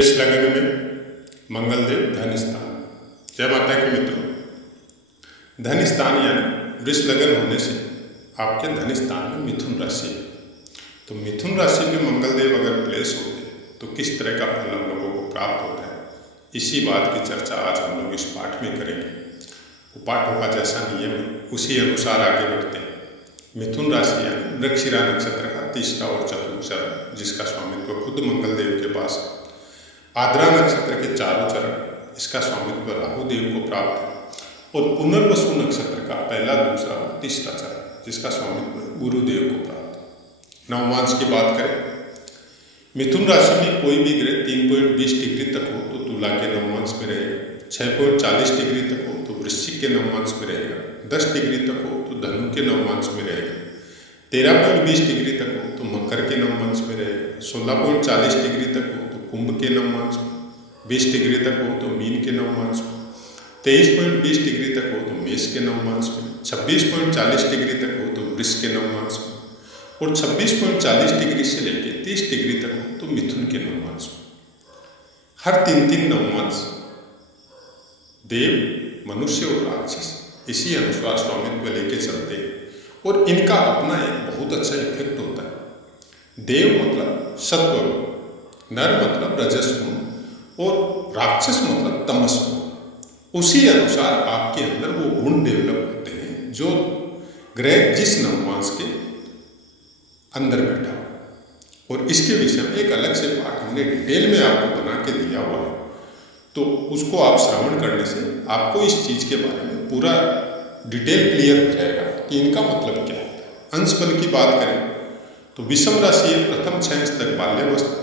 वृष लग्न में मंगलदेव धन स्थान। जय माता के मित्रों, धन स्थान यानी वृष लग्न होने से आपके धन स्थान में मिथुन राशि है। तो मिथुन राशि में मंगलदेव अगर प्लेस होते तो किस तरह का फल हम लोगों को प्राप्त होता है, इसी बात की चर्चा आज हम लोग इस पाठ में करेंगे। वो पाठों का जैसा नियम है उसी अनुसार आगे बढ़ते हैं। मिथुन राशि यानी मृगशिरा नक्षत्र का तीसरा और चतुर्थ चरण, जिसका स्वामित्व खुद मंगलदेव के पास है। आद्रा नक्षत्र के चारों चरण, इसका स्वामित्व राहु देव को प्राप्त है। और पुनर्वसु नक्षत्र का पहला, दूसरा और तीसरा चरण, जिसका स्वामित्व गुरुदेव को प्राप्त है। नवमांश की बात करें, मिथुन राशि में कोई भी ग्रह 3.20 डिग्री तक हो तो तुला के नवमांश में रहेगा, 6.40 डिग्री तक हो तो वृश्चिक के नवमांश में रहेगा, 10 डिग्री तक हो तो धनु के नवमांश में रहेगा, 13.20 डिग्री तक हो तो मकर के नवमांश में रहेगा, 16.40 डिग्री तक हो तो कुंभ के नवमांश में, 20 डिग्री तक हो तो मीन के नवमांश में, 23.20 डिग्री तक हो तो मेष के नवमांश में, 26.40 डिग्री तक हो तो वृष के नवमांश में, और 26.40 डिग्री से लेकर 30 डिग्री तक हो तो मिथुन के नवमांश में। हर 3 नवमांश देव, मनुष्य और राक्षस इसी अनुसार स्वामित्व लेके चलते हैं और इनका अपना एक बहुत अच्छा इफेक्ट होता है। देव मतलब सत्व गुण, नर मतलब रजस गुण और राक्षस मतलब तमस गुण। उसी अनुसार आपके अंदर वो गुण डेवलप होते हैं जो ग्रह जिस नवमांश के अंदर बैठा हो। और इसके विषय में एक अलग से पाठ हमने डिटेल में आपको बना के दिया हुआ है, तो उसको आप श्रवण करने से आपको इस चीज के बारे में पूरा डिटेल क्लियर हो जाएगा कि इनका मतलब क्या होता है। अंश बल की बात करें तो विषम राशि प्रथम 6 अंश तक बाल्यावस्था,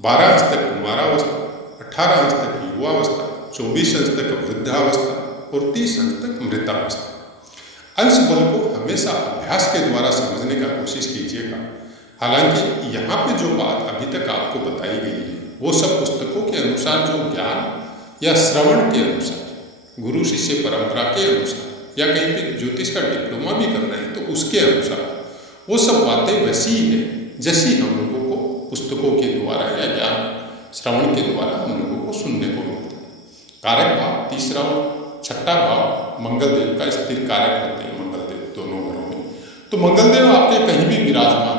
12 अंश तक कुमारावस्था, 18 अंश तक युवावस्था, 24 अंश तक वृद्धावस्था और 30 अंश तक मृतावस्था। अंश बल को हमेशा अभ्यास के द्वारा समझने का कोशिश कीजिएगा। हालांकि यहाँ पे जो बात अभी तक आपको बताई गई है वो सब पुस्तकों के अनुसार जो ज्ञान या श्रवण के अनुसार, गुरु शिष्य परंपरा के अनुसार, या कहीं पे ज्योतिष का डिप्लोमा भी करना है तो उसके अनुसार वो सब बातें वैसी ही है जैसी हम लोगों को पुस्तकों के द्वारा या ज्ञान श्रवण के द्वारा हम लोगों को सुनने को मिलता है। कारक भाव तीसरा और छठा भाव मंगलदेव का स्थिर कारक होते हैं, मंगलदेव दोनों घरों में। तो मंगलदेव आपके कहीं भी विराजमान,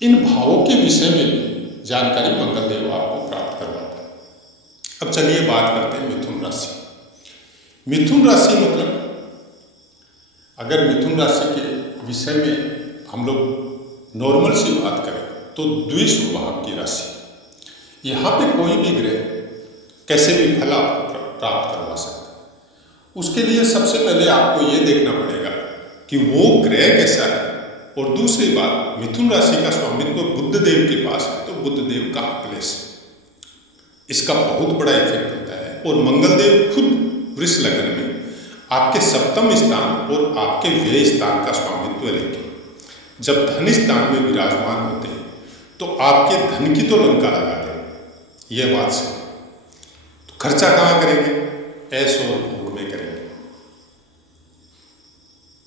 इन भावों के विषय में जानकारी मंगलदेव आपको प्राप्त करवाता है। अब चलिए बात करते हैं मिथुन राशि। मिथुन राशि मतलब, अगर मिथुन राशि के विषय में हम लोग नॉर्मल सी बात करें तो द्विशुभ भाव की राशि। यहाँ पे कोई भी ग्रह कैसे भी फल आपको प्राप्त करवा सकता है। उसके लिए सबसे पहले आपको ये देखना पड़ेगा कि वो ग्रह कैसा है। और दूसरी बात, मिथुन राशि का स्वामित्व बुध देव के पास है तो बुध देव का प्लेस है, इसका बहुत बड़ा इफेक्ट होता है। और मंगलदेव खुद वृष लग्न में आपके सप्तम स्थान और आपके व्यय स्थान का स्वामित्व लेके जब धन स्थान में विराजमान होते हैं तो आपके धन की तो लंका लगा दें, यह बात सही। तो खर्चा कहाँ करेंगे? ऐश और भोग में करेंगे।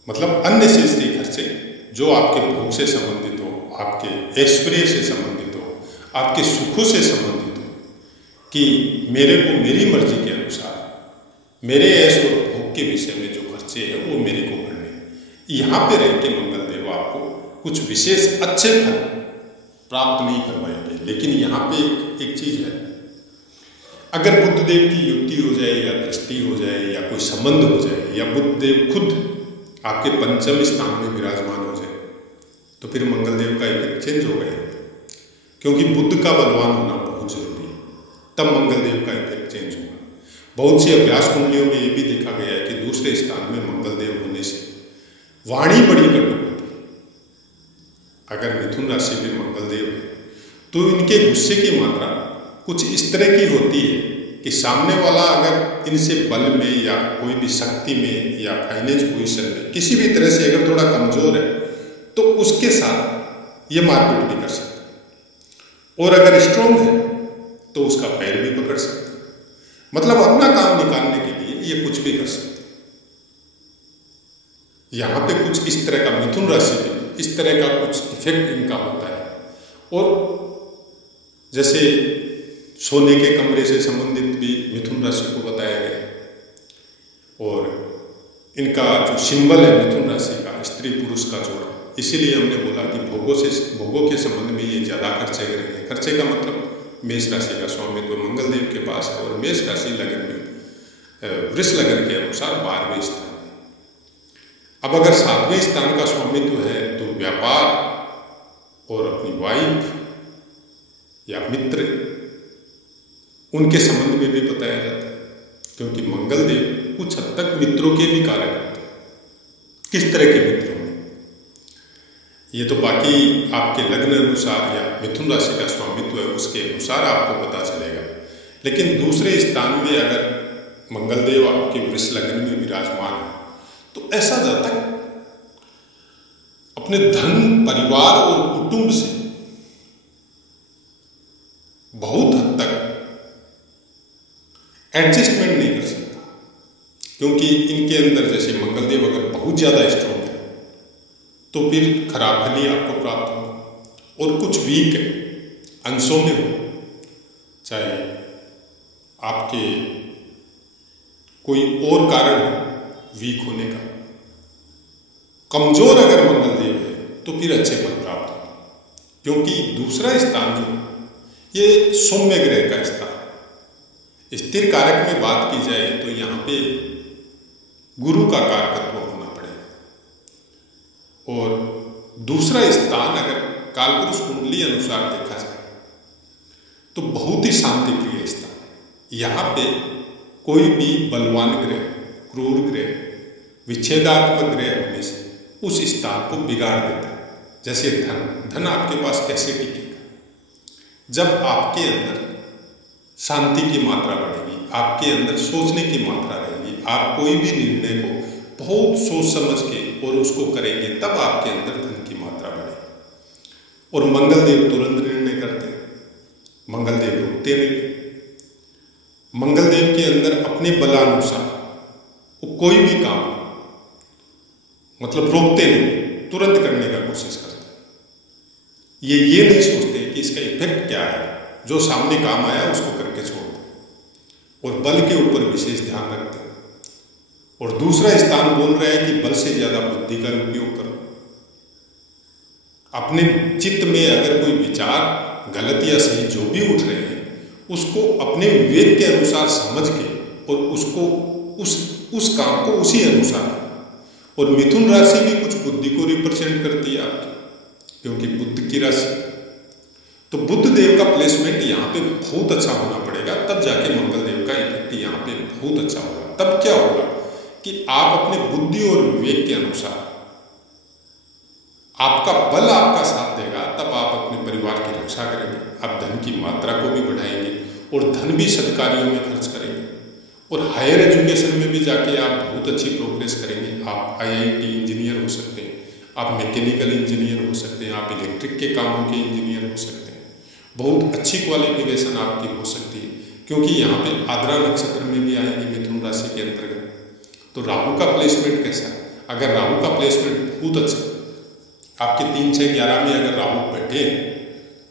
मतलब अननेसेसरी खर्चे जो आपके भोग से संबंधित हो, आपके ऐश्वर्य से संबंधित हो, आपके सुखों से संबंधित हो, कि मेरे को मेरी मर्जी के अनुसार मेरे ऐश और भोग के विषय में जो खर्चे हैं वो मेरे को करने। यहाँ पे रह के मंगलदेव आपको कुछ विशेष अच्छे फल प्राप्त नहीं करवाएंगे। लेकिन यहाँ पे एक चीज है, अगर बुद्धदेव की युक्ति हो जाए या दृष्टि हो जाए या कोई संबंध हो जाए या बुद्धदेव खुद आपके पंचम स्थान में विराजमान हो जाए तो फिर मंगलदेव का इफेक्ट चेंज हो गया, क्योंकि बुद्ध का बलवान होना बहुत जरूरी है, तब मंगलदेव का इफेक्ट चेंज होगा। बहुत सी अभ्यास कुंडलियों में ये भी देखा गया है कि दूसरे स्थान में मंगलदेव होने से वाणी बड़ी कटुक होती है। अगर मिथुन राशि में मंगलदेव है तो इनके गुस्से की मात्रा कुछ इस तरह की होती है कि सामने वाला अगर इनसे बल में या कोई भी शक्ति में या फाइनेंस पोजीशन में किसी भी तरह से अगर थोड़ा कमजोर है तो उसके साथ ये मारपीट भी कर सकता है, और अगर स्ट्रांग है तो उसका पैर भी पकड़ सकता है। मतलब अपना काम निकालने के लिए ये कुछ भी कर सकते हैं। यहाँ पे कुछ इस तरह का मिथुन राशि में इस तरह का कुछ इफेक्ट इनका होता है। और जैसे सोने के कमरे से संबंधित भी मिथुन राशि को बताया गया है। और इनका जो सिंबल है मिथुन राशि का, स्त्री पुरुष का जोड़ा, इसीलिए हमने बोला कि भोगों के संबंध में ये ज़्यादा खर्चे करेंगे। खर्चे का मतलब मेष राशि का स्वामित्व मंगल देव के पास है और मेष राशि लगन में वृष लगन के अनुसार 12वें स्थान। अब अगर 7वें स्थान का स्वामित्व है तो व्यापार और अपनी वाइफ या मित्र, उनके संबंध में भी बताया जाता है, क्योंकि मंगल देव कुछ हद तक मित्रों के भी कारक होते हैं। किस तरह के मित्र होंगे ये तो बाकी आपके लग्न अनुसार या मिथुन राशि का स्वामित्व है उसके अनुसार आपको पता चलेगा। लेकिन दूसरे स्थान में अगर मंगल देव आपके वृष लग्न में विराजमान है तो ऐसा जाता है अपने धन, परिवार और कुटुंब से बहुत हद तक एडजस्टमेंट नहीं कर सकता, क्योंकि इनके अंदर जैसे मंगल देव अगर बहुत ज्यादा स्ट्रॉन्ग है तो फिर खराब फल ही आपको प्राप्त होगा। और कुछ वीक अंशों में हो, चाहे आपके कोई और कारण हो वीक होने का, कमजोर अगर मंगल देव है तो फिर अच्छे फल प्राप्त होगा। क्योंकि दूसरा स्थान जो ये सौम्य ग्रह का स्थान, स्थिर कारक में बात की जाए तो यहाँ पे गुरु का कारकत्व होना पड़ेगा। और दूसरा स्थान अगर कालपुरुष कुंडली अनुसार देखा जाए तो बहुत ही शांति प्रिय स्थान है। यहाँ पे कोई भी बलवान ग्रह, क्रूर ग्रह, विच्छेदात्मक ग्रह होने से उस स्थान को बिगाड़ देता है। जैसे धन आपके पास कैसे टिकेगा? जब आपके अंदर शांति की मात्रा बढ़ेगी, आपके अंदर सोचने की मात्रा रहेगी, आप कोई भी निर्णय को बहुत सोच समझ के और उसको करेंगे, तब आपके अंदर धन की मात्रा बढ़ेगी। और मंगल देव तुरंत निर्णय करते हैं, मंगल देव रुकते नहीं। मंगल देव के अंदर अपने बलानुसार वो कोई भी काम मतलब रोकते नहीं, तुरंत करने का कोशिश करते हैं। ये नहीं सोचते कि इसका इफेक्ट क्या है, जो सामने काम आया उसको करके छोड़ दो। और बल के ऊपर विशेष ध्यान रखते हैं। और दूसरा स्थान बोल रहा है कि बल से ज्यादा बुद्धि का उपयोग करो। अपने चित्त में अगर कोई विचार गलत या सही जो भी उठ रहे हैं उसको अपने विवेक के अनुसार समझ के और उसको उस काम को उसी अनुसार। और मिथुन राशि भी कुछ बुद्धि को रिप्रेजेंट करती है आपकी, क्योंकि बुद्ध की राशि, तो बुद्ध देव का प्लेसमेंट यहाँ पे बहुत अच्छा होना पड़ेगा, तब जाके मंगल देव का इफेक्ट यहाँ पे बहुत अच्छा होगा। तब क्या होगा कि आप अपने बुद्धि और विवेक के अनुसार, आपका बल आपका साथ देगा, तब आप अपने परिवार की रक्षा करेंगे, आप धन की मात्रा को भी बढ़ाएंगे और धन भी सत्कार्यों में खर्च करेंगे। और हायर एजुकेशन में भी जाके आप बहुत अच्छी प्रोग्रेस करेंगे। आप IIT इंजीनियर हो सकते हैं, आप मैकेनिकल इंजीनियर हो सकते हैं, आप इलेक्ट्रिक के कामों के इंजीनियर हो सकते हैं। बहुत अच्छी क्वालिफिकेशन आपकी हो सकती है, क्योंकि यहाँ पे आद्रा नक्षत्र में भी आएंगे मिथुन राशि के अंतर्गत। तो राहु का प्लेसमेंट कैसा है? अगर राहु का प्लेसमेंट बहुत अच्छा, आपके 3, 6, 11 में अगर राहु बैठे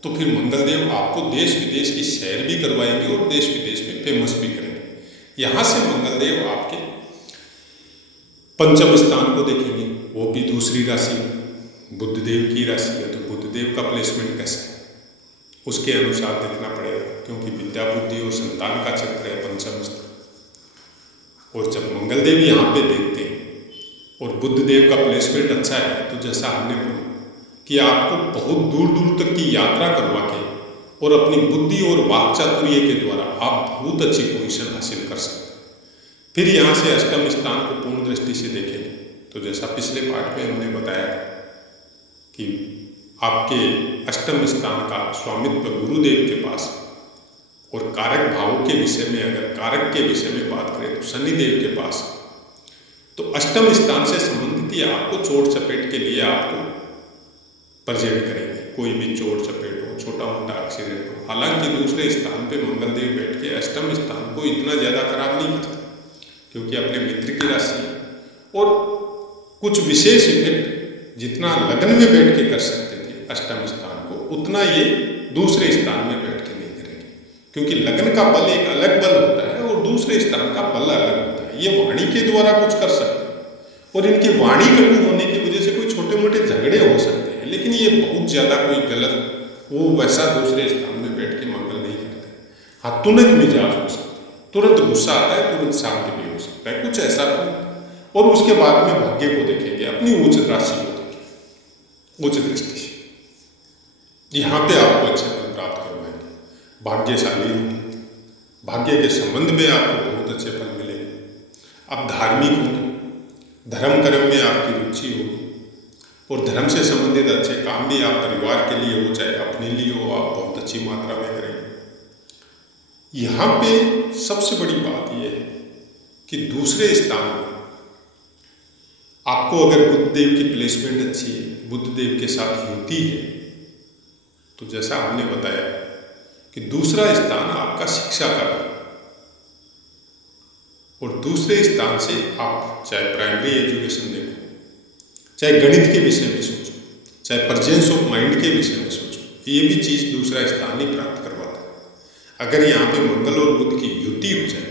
तो फिर मंगल देव आपको देश विदेश की सैर भी करवाएंगे और देश विदेश में फेमस भी करेंगे। यहां से मंगल देव आपके पंचम स्थान को देखेंगे, वो भी दूसरी राशि बुद्ध देव की राशि है। तो बुद्ध देव का प्लेसमेंट कैसा है उसके अनुसार देखना पड़ेगा, क्योंकि विद्या बुद्धि और संतान का चक्र है पंचम स्थान। और जब मंगल देव यहाँ पे देखते हैं और बुद्ध देव का प्लेसमेंट अच्छा है, तो जैसा हमने बोला कि आपको बहुत दूर दूर तक की यात्रा करवा के और अपनी बुद्धि और वाक चातुर्य के द्वारा आप बहुत अच्छी पोजीशन हासिल कर सकते हैं। फिर यहाँ से अष्टम स्थान को पूर्ण दृष्टि से देखेंगे तो जैसा पिछले पाठ में हमने बताया कि आपके अष्टम स्थान का स्वामित्व गुरुदेव के पास, और कारक भावों के विषय में अगर कारक के विषय में बात करें तो शनिदेव के पास। तो अष्टम स्थान से संबंधित ही आपको चोट चपेट के लिए आपको प्रेजेंट करेंगे, कोई भी चोट चपेट हो, छोटा मोटा एक्सीडेंट हो। हालांकि दूसरे स्थान पे मंगल देव बैठ के अष्टम स्थान को इतना ज्यादा खराब नहीं करता, क्योंकि अपने मित्र की राशि और कुछ विशेष इफेक्ट जितना लग्न में बैठ के कर सकते थे अष्टम स्थान को, उतना ये दूसरे स्थान में बैठ के नहीं करेंगे। क्योंकि लग्न का बल एक अलग बल होता है और दूसरे स्थान का बल अलग होता है। ये वाणी के द्वारा कुछ कर सकते हैं और इनकी वाणी कटु होने की वजह से कोई छोटे मोटे झगड़े हो सकते हैं, लेकिन ये बहुत ज्यादा कोई गलत वो वैसा दूसरे स्थान में बैठ के मंगल नहीं करते। हाँ, तुरंत मिजाज हो सकती है, तुरंत गुस्सा आता है, तुरंत शांति भी हो सकता है, कुछ ऐसा तो। और उसके बाद में भाग्य को देखेंगे, अपनी उच्च राशि को देखेंगे उच्च दृष्टि से। यहाँ पे आपको अच्छे फल प्राप्त करवाएंगे, भाग्यशाली होंगे, भाग्य के संबंध में आपको बहुत अच्छे फल मिलेंगे। आप धार्मिक होंगे, धर्म कर्म में आपकी रुचि होगी और धर्म से संबंधित अच्छे काम भी आप परिवार के लिए हो चाहे अपने लिए हो, आप बहुत अच्छी मात्रा में करेंगे। यहाँ पे सबसे बड़ी बात यह है कि दूसरे स्थान में आपको अगर बुध देव की प्लेसमेंट अच्छी है, बुध देव के साथ युति है, तो जैसा हमने बताया कि दूसरा स्थान आपका शिक्षा का है और दूसरे स्थान से आप चाहे प्राइमरी एजुकेशन देखो, चाहे गणित के विषय में सोचो, चाहे प्रेजेंस ऑफ माइंड के विषय में सोचो, ये भी चीज दूसरा स्थान ही प्राप्त करवाता है। अगर यहाँ पे मंगल और बुध की युति हो जाए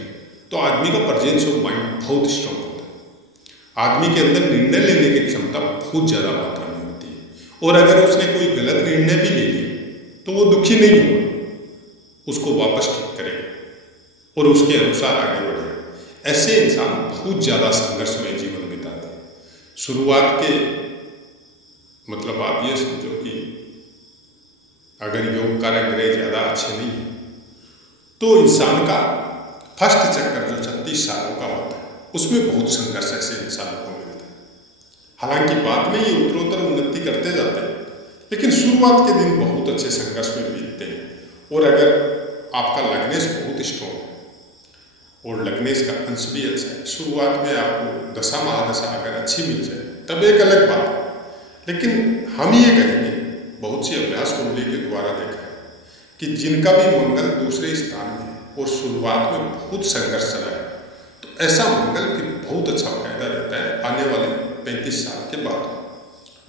तो आदमी का प्रेजेंस ऑफ माइंड बहुत स्ट्रांग होता है, आदमी के अंदर निर्णय लेने की क्षमता बहुत ज्यादा मात्रा में होती है और अगर उसने कोई गलत निर्णय भी ले लिया तो वो दुखी नहीं होगा, उसको वापस ठीक करेगा और उसके अनुसार आगे बढ़ेगा। ऐसे इंसान बहुत ज्यादा संघर्षमय जीवन बिताते हैं। शुरुआत के मतलब आप ये समझो कि अगर योग कारक ग्रह ज्यादा अच्छे नहीं है तो इंसान का फर्स्ट चक्कर जो 36 सालों का होता है उसमें बहुत संघर्ष ऐसे इंसान को मिलता है। हालांकि बाद में ये उत्तरोत्तर उन्नति करते जाते हैं, लेकिन शुरुआत के दिन बहुत अच्छे संघर्ष में बीतते हैं। और अगर आपका लग्नेश बहुत स्ट्रॉन्ग है और लग्नेश का अंश भी अच्छा है, शुरुआत में आपको दशा महादशा अगर अच्छी मिल जाए तब एक अलग बात है। लेकिन हम ये कहेंगे, बहुत सी अभ्यास कुंडली के द्वारा देखा है कि जिनका भी मंगल दूसरे स्थान में और शुरुआत में बहुत संघर्ष चला है तो ऐसा मंगल फिर बहुत अच्छा फायदा देता है। आने वाले 35 साल के बाद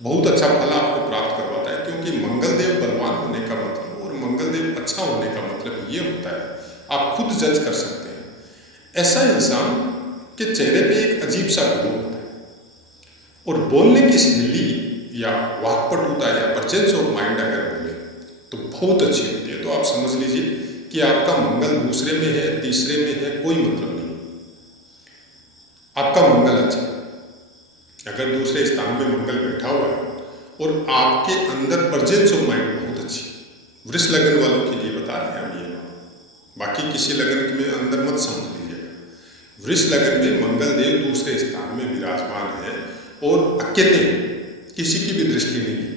बहुत अच्छा फल आपको प्राप्त करवाता है, क्योंकि मंगल देव बलवान होने का मतलब और मंगल देव अच्छा होने का मतलब ये होता है, आप खुद जज कर सकते हैं। ऐसा इंसान के चेहरे पे एक अजीब सा ग्लो होता है और बोलने की शैली या वाक्पटुता या प्रेजेंस ऑफ माइंड अगर बोले तो बहुत अच्छी होती है। तो आप समझ लीजिए कि आपका मंगल दूसरे में है, तीसरे में है, कोई मतलब नहीं, आपका मंगल अच्छा है। अगर दूसरे स्थान में मंगल बैठा हुआ है और आपके अंदर प्रेजेंस ऑफ माइंड बहुत अच्छी है। वृष लगन वालों के लिए बता रहे हैं हम ये, बाकी किसी लगन में अंदर मत समझ लीजिएगा। वृष लगन में मंगल देव दूसरे स्थान में विराजमान है और अकेले हैं, किसी की भी दृष्टि नहीं है।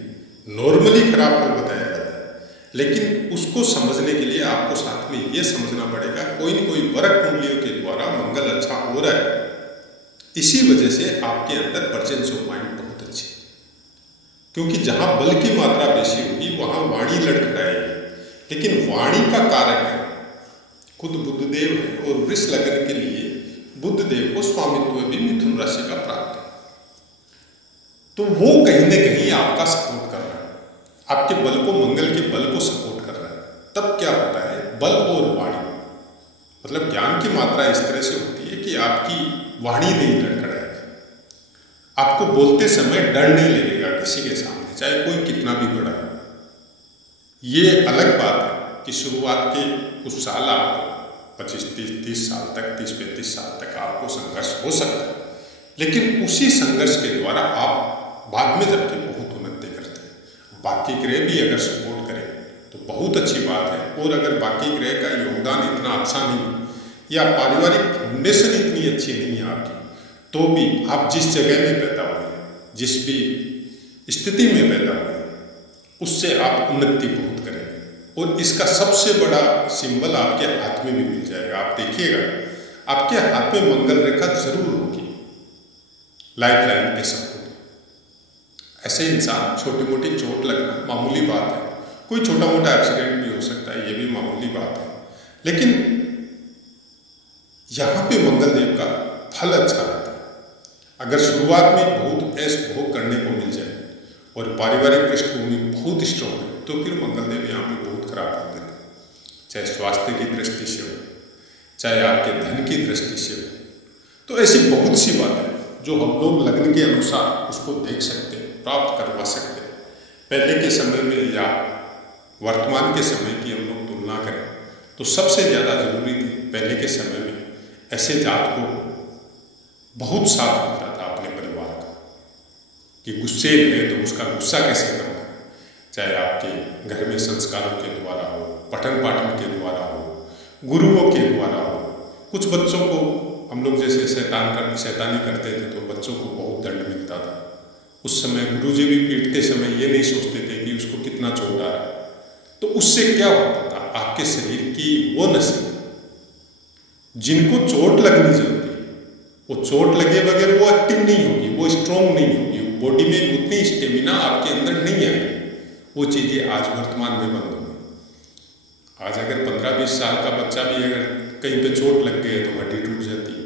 नॉर्मली खराब फल बताया जाता है, लेकिन उसको समझने के लिए आपको साथ में ये समझना पड़ेगा कोई न कोई वर्ग कुंडलियों के द्वारा मंगल अच्छा हो रहा है, इसी वजह से आपके अंदर प्रेजेंस ऑफ माइंड बहुत अच्छी है। क्योंकि जहां बल की मात्रा बेसी होगी वहां वाणी लड़खड़ाएगी, लेकिन वाणी का कारक है खुद बुधदेव है और वृष लगन के लिए बुधदेव को स्वामित्व भी मिथुन राशि का प्राप्त है। तो वो कहीं न कहीं आपका सपोर्ट कर रहा है, आपके बल को, मंगल के बल को सपोर्ट कर रहा है। तब क्या होता है, बल और वाणी मतलब ज्ञान की मात्रा इस तरह से होती है कि आपकी वाणी नहीं लड़खड़ाएगी, आपको बोलते समय डर नहीं लगेगा किसी के सामने, चाहे कोई कितना भी बड़ा हो। ये अलग बात है कि शुरुआत के कुछ साल आपको 25-30 साल तक, 30-35 साल तक आपको संघर्ष हो सकता है, लेकिन उसी संघर्ष के द्वारा आप बाद में जबकि बहुत उन्नति करते हैं। बाकी ग्रह भी अगर सपोर्ट करें तो बहुत अच्छी बात है, और अगर बाकी ग्रह का योगदान इतना अच्छा नहीं या पारिवारिक फाउंडेशन इतनी अच्छी नहीं है आपकी, तो भी आप जिस जगह में पैदा हुए, जिस भी स्थिति में पैदा हुए, उससे आप उन्नति बहुत करेंगे। और इसका सबसे बड़ा सिंबल आपके हाथ में भी मिल जाएगा। आप देखिएगा आपके हाथ में मंगल रेखा जरूर होगी, लाइफ लाइन के सपोर्ट। ऐसे इंसान छोटी मोटी चोट लगना मामूली बात है, कोई छोटा मोटा एक्सीडेंट भी हो सकता है, ये भी मामूली बात है, लेकिन यहां पे मंगल देव का फल अच्छा रहता है। अगर शुरुआत में बहुत ऐश भोग करने को मिल जाए और पारिवारिक पृष्ठभूमि बहुत स्ट्रॉन्ग है, तो फिर मंगल देव यहाँ पे बहुत खराब कर देते हैं। चाहे स्वास्थ्य की दृष्टि से हो, चाहे आपके धन की दृष्टि से हो। तो ऐसी बहुत सी बातें जो हम लोग लग्न के अनुसार उसको देख सकते हैं, प्राप्त करवा सकते हैं। पहले के समय में या वर्तमान के समय की हम लोग तुलना करें तो सबसे ज़्यादा जरूरी थी पहले के समय में ऐसे जात को बहुत साथ होता था अपने परिवार का, कि गुस्से है तो उसका गुस्सा कैसे कम करें, चाहे आपके घर में संस्कारों के द्वारा हो, पठन पाठन के द्वारा हो, गुरुओं के द्वारा हो। कुछ बच्चों को हम लोग जैसे शैतानी करते थे तो बच्चों को बहुत दंड मिलता था। उस समय गुरुजी भी पीटते समय ये नहीं सोचते थे कि उसको कितना चोट आ रहा है। तो उससे क्या होता था, आपके शरीर की वो नसें जिनको चोट लगनी जरूरी है, वो चोट लगे बगैर वो एक्टिव नहीं होगी, वो स्ट्रॉन्ग नहीं होगी, बॉडी में उतनी स्टेमिना आपके अंदर नहीं आएगी। वो चीज़ें आज वर्तमान में बंद हो गई। आज अगर 15-20 साल का बच्चा भी अगर कहीं पे चोट लग गई तो हड्डी टूट जाती है।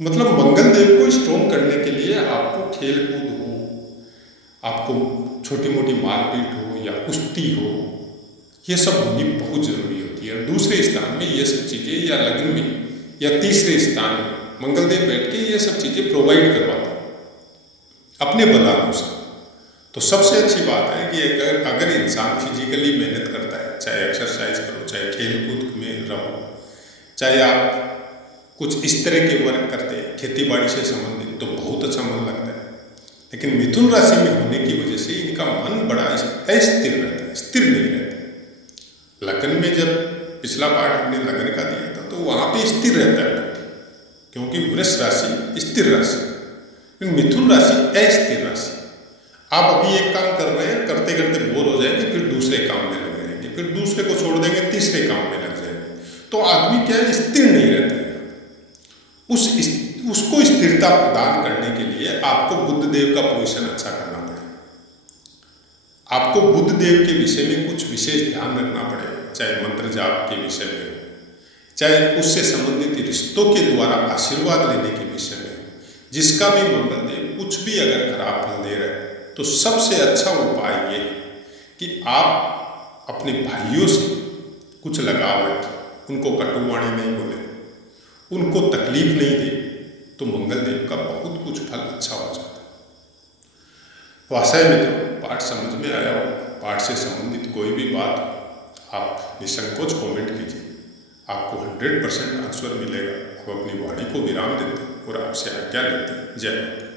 मतलब मंगल देव को स्ट्रॉन्ग करने के लिए आपको खेल कूद हो, आपको छोटी मोटी मारपीट हो या कुश्ती हो, ये सब होनी बहुत जरूरी होती है। और दूसरे स्थान में ये सब चीज़ें, या लग्न में या तीसरे स्थान में मंगल देव बैठ के ये सब चीज़ें प्रोवाइड करवाता है अपने बलानुसार। तो सबसे अच्छी बात है कि अगर इंसान फिजिकली मेहनत करता है, चाहे एक्सरसाइज करो, चाहे खेल कूद में रहो, चाहे आप कुछ इस तरह के वर्क करते हैं खेती बाड़ी से संबंधित, तो बहुत अच्छा मन लगता है। लेकिन मिथुन राशि में होने की वजह से इनका मन बड़ा अस्थिर रहता है, स्थिर नहीं रहता है। लगन में जब पिछला पाठ हमने लगन का दिया था तो वहाँ पे स्थिर रहता है, क्योंकि वृष राशि स्थिर राशि, मिथुन राशि अस्थिर राशि। आप अभी एक काम कर रहे हैं, करते करते बोर हो जाएंगे, फिर दूसरे काम में लग जाएंगे, फिर दूसरे को छोड़ देंगे, तीसरे काम में लग जाएंगे। तो आदमी क्या है, स्थिर नहीं रहता है। उसको स्थिरता प्रदान करने के लिए आपको बुध देव का पोजीशन अच्छा करना पड़ेगा। आपको बुध देव के विषय में कुछ विशेष ध्यान रखना पड़ेगा, चाहे मंत्र जाप के विषय में हो, चाहे उससे संबंधित रिश्तों के द्वारा आशीर्वाद लेने के विषय में हो। जिसका भी मंगल देव कुछ भी अगर खराब फल दे रहे हैं तो सबसे अच्छा उपाय ये है कि आप अपने भाइयों से कुछ लगाव रखें, उनको कटुवाणी नहीं बोले, उनको तकलीफ नहीं दे, तो मंगल देव का बहुत कुछ फल अच्छा हो जाता है। तो आशा है मित्रों पाठ समझ में आया हो। पाठ से संबंधित कोई भी बात आप निसंकोच कमेंट कीजिए, आपको 100% आंसर मिलेगा। अब अपनी वाणी को विराम देते हैं और आपसे आज्ञा लेते हैं। जय हिंद।